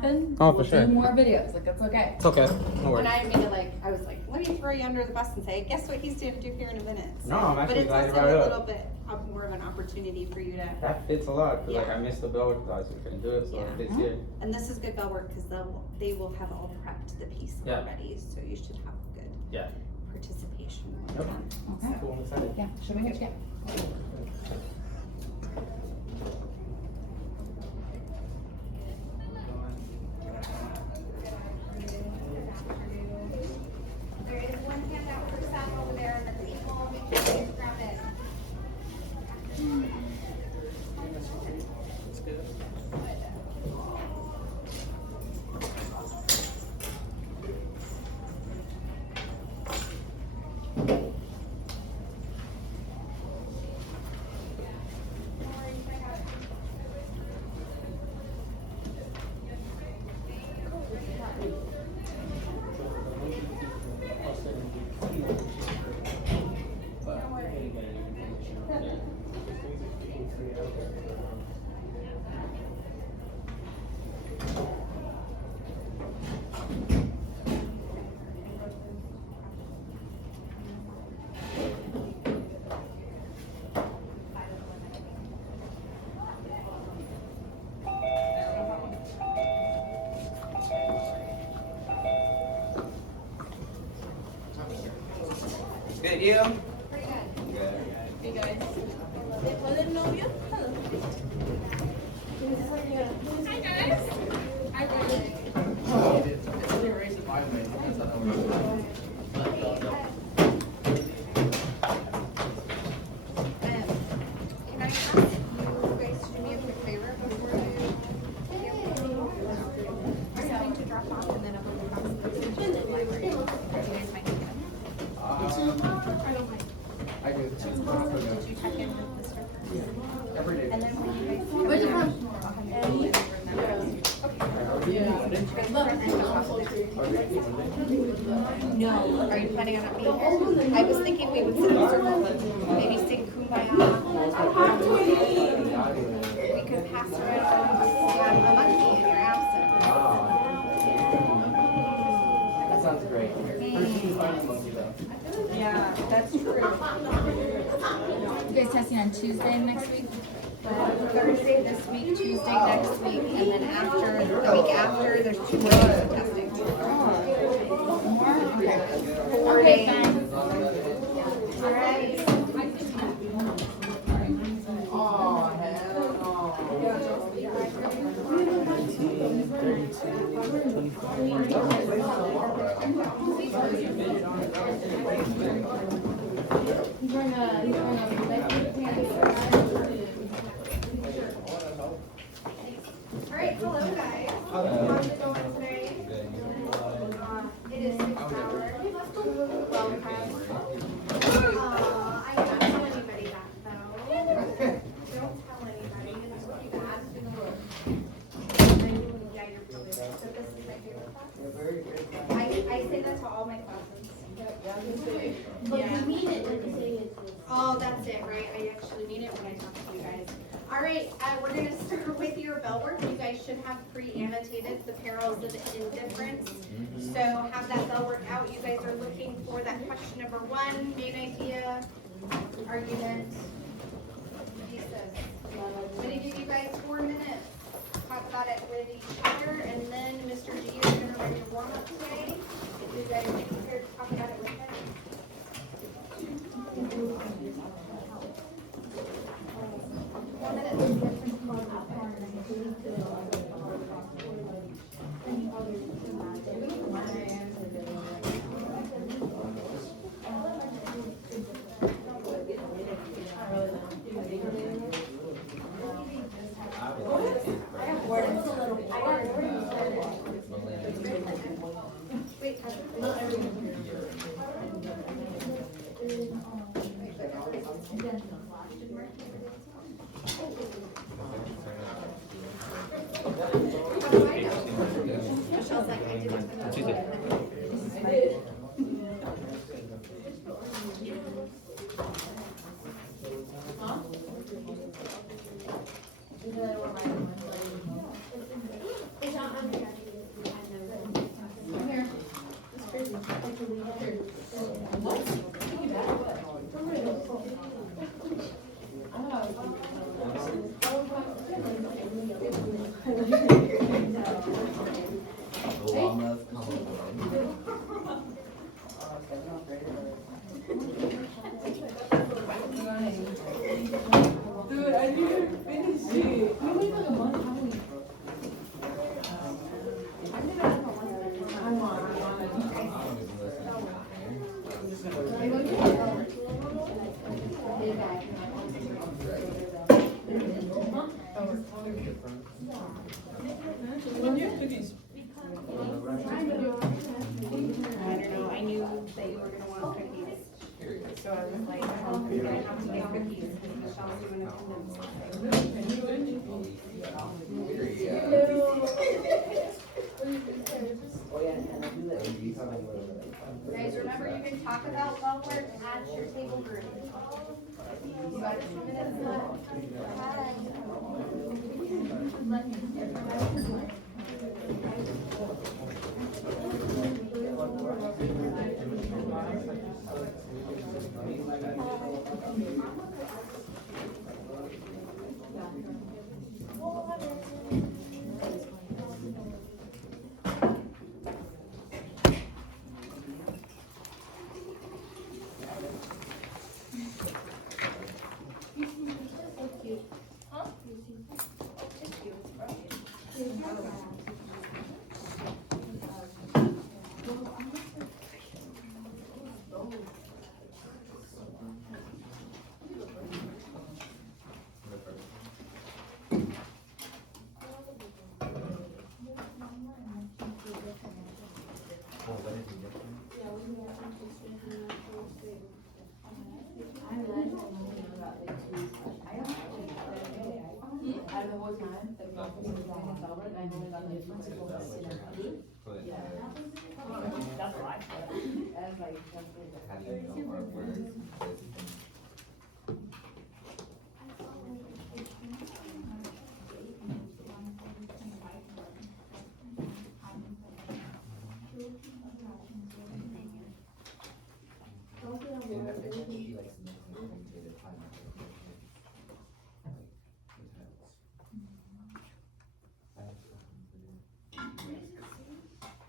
happen, Oh, for we'll sure. do more videos. Like, it's okay. It's okay. No And worries. I made it like, I was like, let me throw you under the bus and say, guess what he's gonna do here in a minute. No, I'm But actually it's glad you also brought it a up. little bit more of an opportunity for you to, That fits a lot, cause like Yeah. I missed the bell because I was couldn't do it, so Yeah. it fits here. and this is good bell work, cause they will have all prepped the piece Yeah. already, so you should have good Yeah. participation. Yep. Okay. Cool, I'm excited. Yeah, show me what you get. There is one handout for Seth over there, and the people, make sure you grab it. Good deal. Pretty good. Good. You guys. Hi guys. Hi guys. Can I ask you guys to do me a quick favor before you? I'm going to drop off and then I'm going to pass it to the library. You guys might need them. I don't mind. I do too. Did you check in with the strippers? Every day. And then when you guys come Where's it down, from? I'll have you go in and bring them. No, are you planning on not being here? I was thinking we would sit in a circle and maybe sing Kumbaya. We could pass around the monkey in your absence. That sounds great. First you can find a monkey though. Yeah, that's true. You guys testing on Tuesday next week? Thursday this week, Tuesday next week, and then after, the week after, there's 2 more days of testing. More? Okay. 4 Okay, days. fine. Alright. Oh, hell Alright, hello guys. How's it going today? It is 6 hours. Welcome. I don't tell anybody that though. Don't tell anybody. It's pretty bad. Yeah, you're probably right. So this is my favorite class. I say that to all my classes. But you mean it when you say it. Oh, that's it, right? I actually mean it when I talk to you guys. All right, we're gonna start with your bell work. You guys should have pre-annotated the perils of indifference. So have that bell work out. You guys are looking for that question number 1, main idea, argument, thesis. I'm gonna give you guys 4 minutes. Talk about it with each other, and then Mr. G is gonna run your warm-up today. If you guys are prepared to talk about it with him. Wait, cookies. I don't know, I knew that you were gonna want cookies. So I was like, oh, you're gonna have to get cookies, because Michelle's doing attendance. Oh, yeah, and I do that. You sound like whatever. Guys, remember, you can talk about well work at your table group. You got 2 minutes left.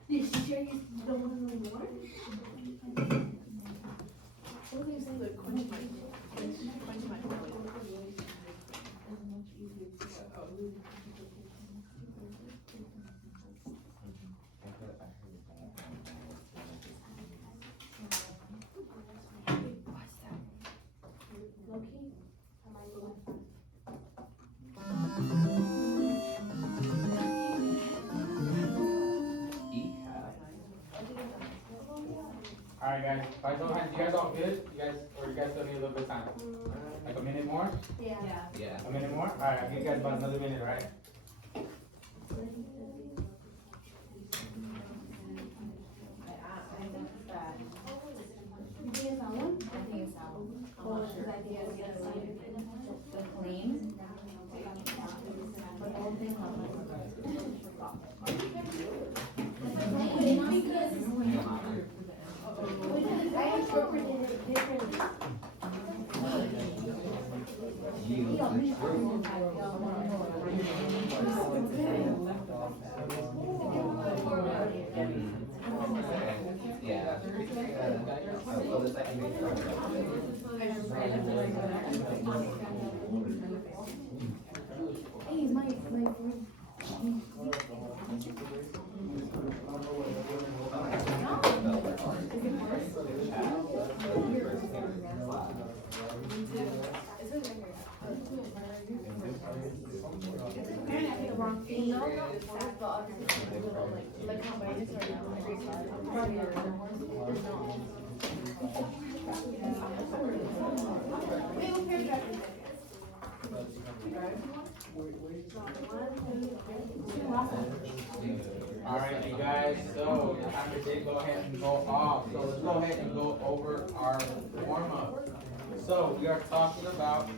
Did she show you the one in the morning? What do you say, like, quench my Low-key? I might go. Alright guys, by show of hands, you guys all good? You guys, or you guys still need a little bit of time? Like a minute more? Yeah. Yeah. A minute more? Alright, I'll give you guys about another minute, right? You think it's that one? I think it's that one. Oh, because I think it's The claim. the whole thing on because I interpreted it differently. Yeah. Oh, the second Hey, my friend. The wrong thing. No, but obviously, like how mine is right now. Alright, you guys, so the timer did go ahead and go off. So let's go ahead and go over our warm-up. So we are talking about,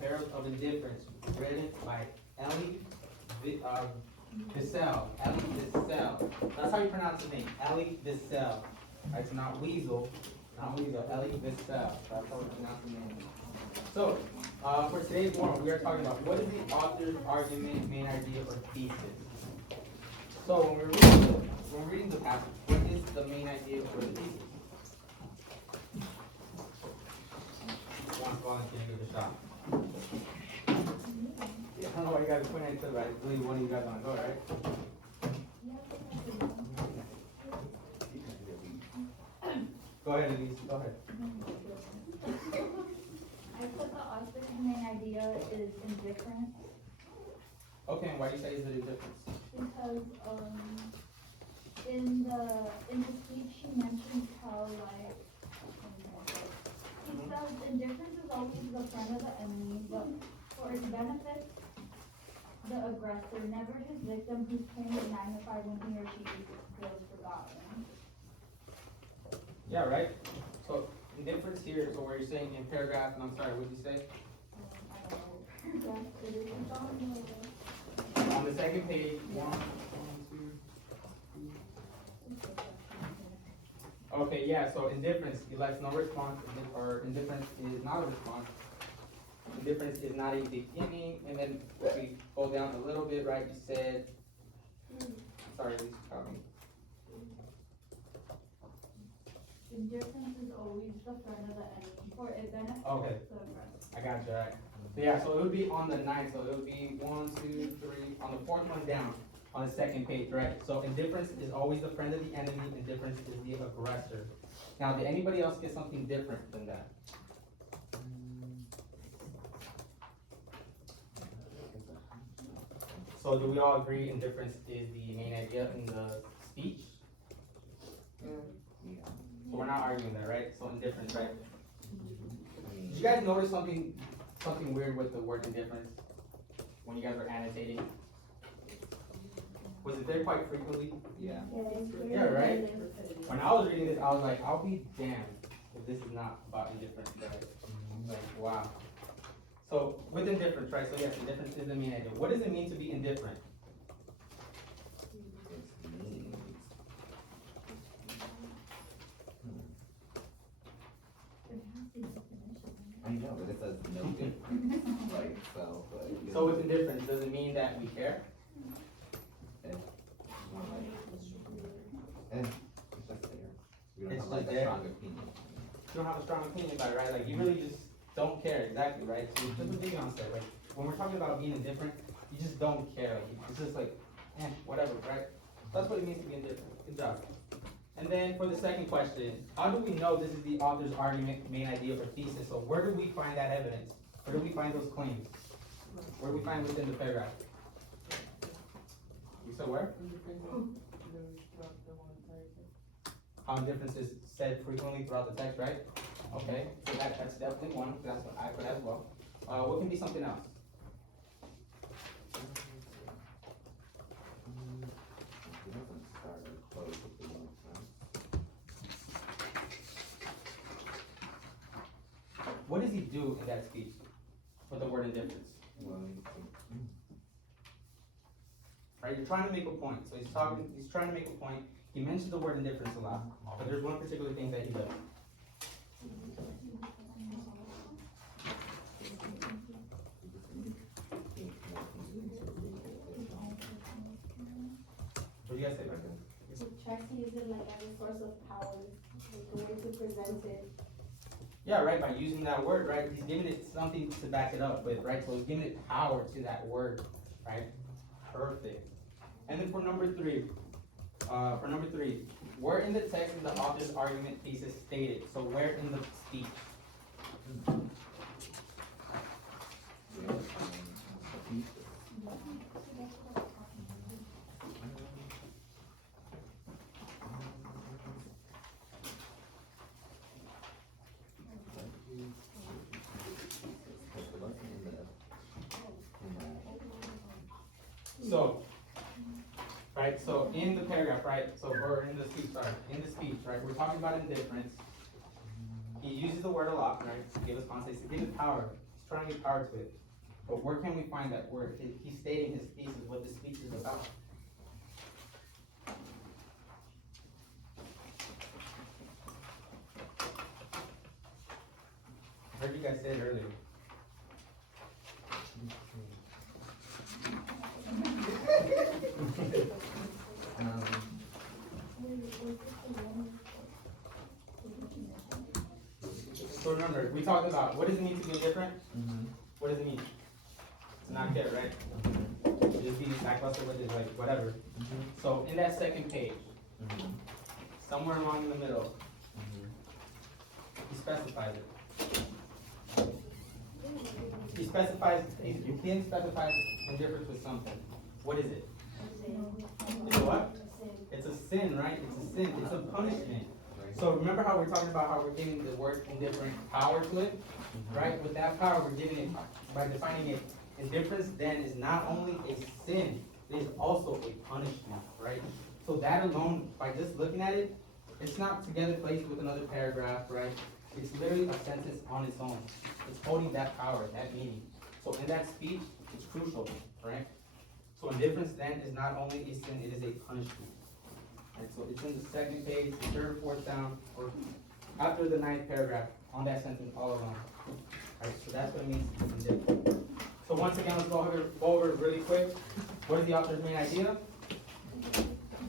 Perils of Indifference, written by Elie Wiesel. Elie Wiesel. That's how you pronounce his name, Elie Wiesel. It's not Weasel, Elie Wiesel. That's how we pronounce his name. So, for today's warm-up, we are talking about what is the author's argument, main idea, or thesis. So when we're reading the passage, what is the main idea or the thesis? Who wants to volunteer to give it a shot? Yeah, I don't know why you guys are pointing at each other, but I believe one of you guys want to go, right? Go ahead, Elise, go ahead. I put the author's main idea is indifference. Okay, and why do you say is it a difference? Because in the speech she mentions how like he says indifference is always the friend of the enemy, but for its benefits the aggressor, never his victim whose pain is magnified when he or she feels forgotten. Yeah, right? So indifference here, so where you're saying in paragraph, and I'm sorry, what did you say? I don't know. Yes, it is. On the second page, okay, yeah, so indifference, elects no response, or indifference is not a response. Indifference is not a beginning, and then if we go down a little bit, right, you said, sorry, Lisa, caught me. Indifference is always the friend of the enemy, for it benefits Okay. the aggressor. I got you, right. So yeah, so it would be on the 9th, so it would be 1, 2, 3, on the 4th one down, on the second page, right? So indifference is always the friend of the enemy, indifference is the aggressor. Now, did anybody else get something different than that? So do we all agree indifference is the main idea in the speech? So we're not arguing that, right? So indifference, right? Did you guys notice something weird with the word indifference when you guys were annotating? Was it there quite frequently? Yeah. Yeah, right? When I was reading this, I was like, I'll be damned if this is not about indifference, right? Like, wow. So with indifference, right? So yes, indifference is the main idea. What does it mean to be indifferent? I know, but it says no difference, like, so, but. So with indifference, does it mean that we care? It's just there. We don't It's have like just a there. strong opinion. You don't have a strong opinion about it, right? Like you really just don't care, exactly, right? So just what Dion said, like when we're talking about being indifferent, you just don't care. Like, it's just like, whatever, right? That's what it means to be indifferent. Good job. And then for the second question, how do we know this is the author's argument, main idea, or thesis? So where do we find that evidence? Where do we find those claims? Where do we find within the paragraph? You said where? How indifference is said frequently throughout the text, right? Okay, so that's definitely one. That's what I put as well. What can be something else? It doesn't start or close with the one sentence. What does he do in that speech with the word indifference? Well, Right, you're trying to make a point. So he's trying to make a point. He mentions the word indifference a lot, but there's one particular thing that he does. What do you guys say about that? He tries to use it like as a source of power, like the way to present it. Yeah, right, by using that word, right? He's giving it something to back it up with, right? So he's giving it power to that word, right? Perfect. And then for number three, where in the text is the author's argument thesis stated? So where in the speech? So, right, so in the paragraph, right, so, or in the speech, right, we're talking about indifference. He uses the word a lot, right, to give us context, to give it power. He's trying to give power to it. But where can we find that word? He's stating his thesis, what the speech is about. I heard you guys say it earlier. So remember, we talked about what does it mean to be indifferent? What does it mean? To not care, right? Just be lackluster with it, like whatever. So in that second page, somewhere along in the middle, he specifies it. He specifies, you can specify indifference with something. What is it? It's a what? It's a sin, right? It's a sin. It's a punishment. So remember how we're talking about how we're giving the word indifferent power to it, right? With that power, we're giving it, by defining it, indifference then is not only a sin, it is also a punishment, right? So that alone, by just looking at it, it's not together placed with another paragraph, right? It's literally a sentence on its own. It's holding that power, that meaning. So in that speech, it's crucial, right? So indifference then is not only a sin, it is a punishment. Right, so it's in the second page, third, fourth down, or after the ninth paragraph, on that sentence all around. Right, so that's what it means to be indifferent. So once again, let's go over it really quick. What is the author's main idea?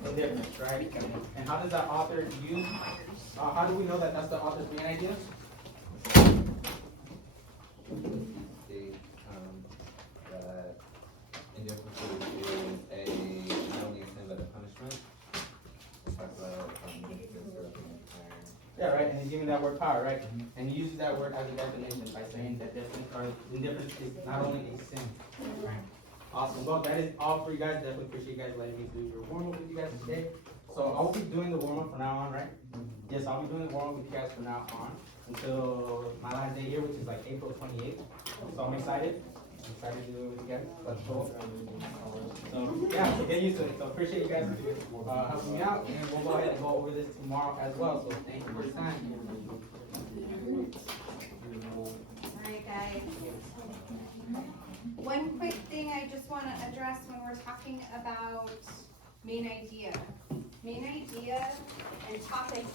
Indifference, right? And how does that author use, how do we know that that's the author's main idea? State, that indifference is not only a sin but a punishment. We talked about, Yeah, right, and he's giving that word power, right? And he uses that word as a definition by saying that indifference is not only a sin. Right. Awesome. Well, that is all for you guys. Definitely appreciate you guys letting me do your warm up with you guys today. So I'll be doing the warm up from now on, right? Yes, I'll be doing the warm up with you guys from now on until my last day here, which is like April 28th. So I'm excited. I'm excited to do it with you guys. That's cool. So yeah, so get used to it. So appreciate you guys helping me out, and we'll go ahead and go over this tomorrow as well. So thank you for your time. Alright, guys. One quick thing I just wanna address when we're talking about main idea. Main idea and topics